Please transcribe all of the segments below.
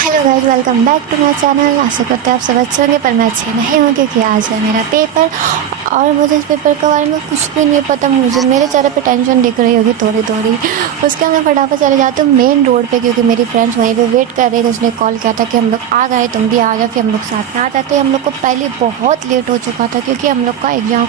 Hello guys, welcome back to my channel. आशा करते हैं आप सब अच्छे होंगे, पर मैं अच्छे नहीं हूँ क्योंकि आज है मेरा पेपर और मुझे इस पेपर के बारे में कुछ भी नहीं पता। मुझे मेरे चेहरे पे टेंशन दिख रही होगी थोड़ी थोड़ी। उसके बाद मैं फटाफट चले जाती हूँ मेन रोड पे क्योंकि मेरी फ्रेंड्स वहीं पे वेट कर रही थी। उसने कॉल किया था कि हम लोग आ गए, तुम भी आ जाओ, फिर हम लोग साथ में आ जाते। हम लोग को पहले बहुत लेट हो चुका था क्योंकि हम लोग का एग्ज़ाम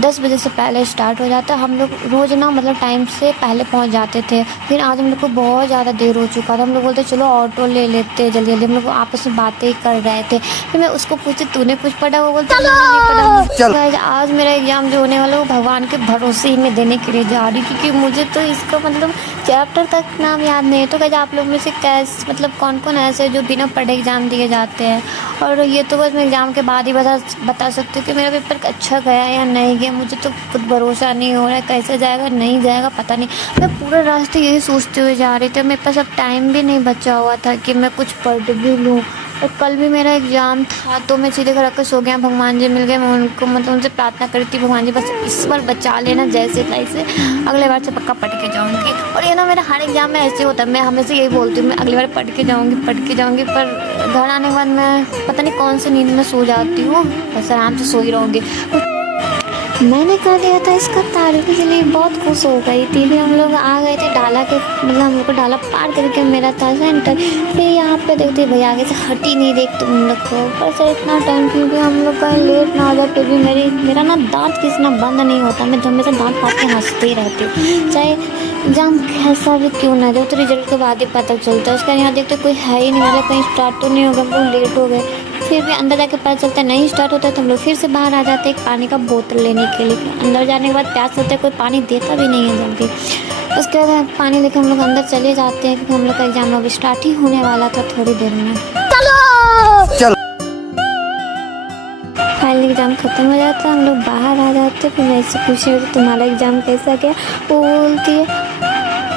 10 बजे से पहले स्टार्ट हो जाता। हम लोग रोज़ ना मतलब टाइम से पहले पहुँच जाते थे। फिर आज हम लोग को बहुत ज़्यादा देर हो चुका था। हम लोग बोलते चलो ऑटो ले लेते जल्दी जल्दी। हम लोग आपस में बातें कर रहे थे। फिर मैं उसको पूछती तूने कुछ पढ़ा? वो बोलता मैंने नहीं पढ़ा। गाइस, आज मेरा एग्ज़ाम जो होने वाला है वो भगवान के भरोसे ही मैं देने के लिए जा रही क्योंकि मुझे तो इसका मतलब चैप्टर तक नाम याद नहीं है। तो गाइस, आप लोग में से कैसे मतलब कौन कौन ऐसे जो बिना पढ़े एग्ज़ाम दिए जाते हैं? और ये तो बस मैं एग्ज़ाम के बाद ही बता सकती हूँ कि मेरा पेपर अच्छा गया या नहीं गया। मुझे तो खुद भरोसा नहीं हो रहा है कैसे जाएगा नहीं जाएगा पता नहीं। मैं पूरे रास्ते यही सोचते हुए जा रही थी। मेरे पास अब टाइम भी नहीं बचा हुआ था कि मैं कुछ पढ़ भी लूँ। और कल भी मेरा एग्ज़ाम था तो मैं सीधे घर आकर सो गया। भगवान जी मिल गए, मैं उनको मतलब उनसे प्रार्थना करी थी भगवान जी बस इस बार बचा लेना जैसे तैसे, अगले बार से पक्का पढ़ के जाऊँगी। और ये ना मेरा हर एग्ज़ाम में ऐसे होता है, मैं हमेशा यही बोलती हूँ मैं अगली बार पढ़ के जाऊँगी। पर घर आने के बाद मैं पता नहीं कौन सी नींद में सो जाती हूँ, बस आराम से सो ही रहूँगी। मैंने कर दिया था इसका तारीफ, इसलिए बहुत खुश हो गई थी। फिर हम लोग आ गए थे डाला के मतलब हम लोग को डाला पार करके मेरा था सेंटर। फिर यहाँ पे देखते भाई आगे से हट ही नहीं देखते हम लोग को ऊपर से इतना टाइम क्योंकि हम लोग का लेट ना हो जाए। फिर भी मेरा ना दांत किसना बंद नहीं होता। मैं हमेशा दांत फाड़ के हंसती ही रहती हूँ, चाहे एग्जाम कैसा भी क्यों ना दे। तो रिजल्ट के बाद ही पता चलता है। उसका यहाँ देखते कोई है ही नहीं, मतलब कहीं स्टार्ट तो नहीं होगा। हम लोग लेट हो गए। फिर भी अंदर जाके पता चलता है नहीं स्टार्ट होता है तो हम लोग फिर से बाहर आ जाते हैं एक पानी का बोतल लेने के लिए। अंदर जाने के बाद प्यास लगता है, कोई पानी देता भी नहीं है जल्दी। उसके बाद पानी लेके हम लोग अंदर चले जाते हैं क्योंकि हम लोग का एग्जाम अभी स्टार्ट ही होने वाला था थोड़ी देर में। चलो फाइनली एग्ज़ाम ख़त्म हो जाता है, हम लोग बाहर आ जाते। फिर मैं इससे पूछे तुम्हारा एग्ज़ाम कैसा गया? वो बोलती है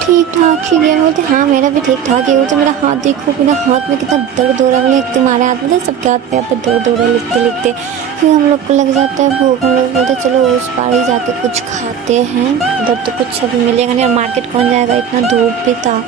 ठीक ठाक ही गया। बोलते हाँ मेरा भी ठीक ठाक ही। बोलते मेरा हाथ देखो, मेरा हाथ में कितना दर्द हो रहा है। तुम्हारे हाथ में सबके हाथ पे यहाँ पे दर्द हो रहा है लिखते लिखते। फिर हम लोग को लग जाता है भूख। हम लोग बोलते चलो उस पार ही जाके कुछ खाते हैं, उधर तो कुछ अभी मिलेगा नहीं और मार्केट कौन जाएगा, इतना धूप भी था।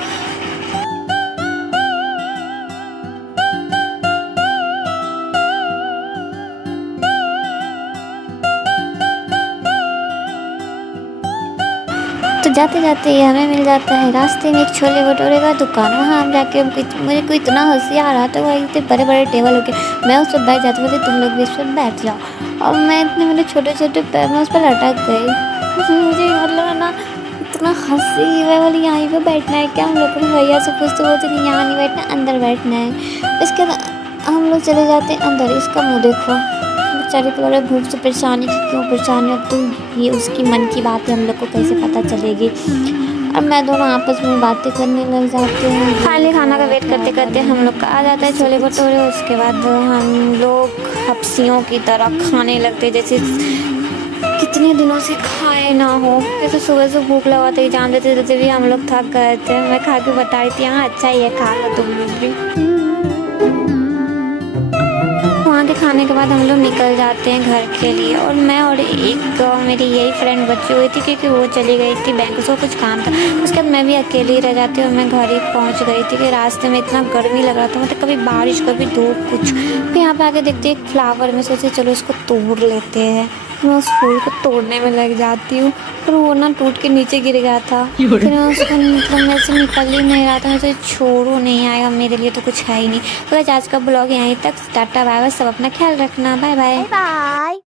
तो जाते जाते ही हमें मिल जाता है रास्ते में एक छोले भटूरे का दुकान। वहाँ हम जाके मुझे कोई इतना हंसी आ रहा था। वहाँ इतने बड़े बड़े टेबल होके मैं उस पर बैठ जाती, बोलती तुम लोग भी इस पर बैठ जाओ। और मैं इतने मेरे छोटे छोटे पैर में उस पर लटक गई। मुझे मतलब ना इतना हंसी। मैं बोली यहीं पे बैठना है क्या? हम लोग को भैया से पूछते बोलते नहीं यहाँ नहीं बैठना अंदर बैठना है। इसके बाद हम लोग चले जाते हैं अंदर। इसका मुँह देखो बेचारी को लगा भूख से परेशानी की क्यों परेशानी है तो ये उसकी मन की बात है, हम लोग को कैसे पता चलेगी। और मैं दोनों आपस में बातें करने लग जाते हैं। फाइनली खाना का वेट करते करते हम लोग का आ जाता है छोले भटूरे। उसके बाद हम लोग हफ्सियों की तरह खाने लगते जैसे कितने दिनों से खाए ना हो। जैसे सुबह से भूख लगा था एग्जाम देते देते भी हम लोग थक गए थे। मैं खा के बता रही थी हाँ अच्छा ही है, खा लो तुम लोग भी। वहाँ के खाने के बाद हम लोग निकल जाते हैं घर के लिए। और मैं और एक मेरी यही फ्रेंड बची हुई थी क्योंकि वो चली गई थी बैंक से, कुछ काम था। उसके बाद मैं भी अकेली ही रह जाती और मैं घर ही पहुँच गई थी कि रास्ते में इतना गर्मी लग रहा था, मतलब कभी बारिश कभी धूप कुछ। फिर यहाँ पे आके देखते एक फ्लावर में सोचे चलो इसको तोड़ लेते हैं। मैं उस फूल को तोड़ने में लग जाती हूँ और वो ना टूट के नीचे गिर गया था। फिर मैं उसको मतलब मेरे से निकल ही नहीं रहा था। मुझे छोड़ो नहीं आएगा, मेरे लिए तो कुछ है ही नहीं। तो आज का ब्लॉग यहीं तक, टाटा बाय बाय। सब अपना ख्याल रखना, बाय बाय।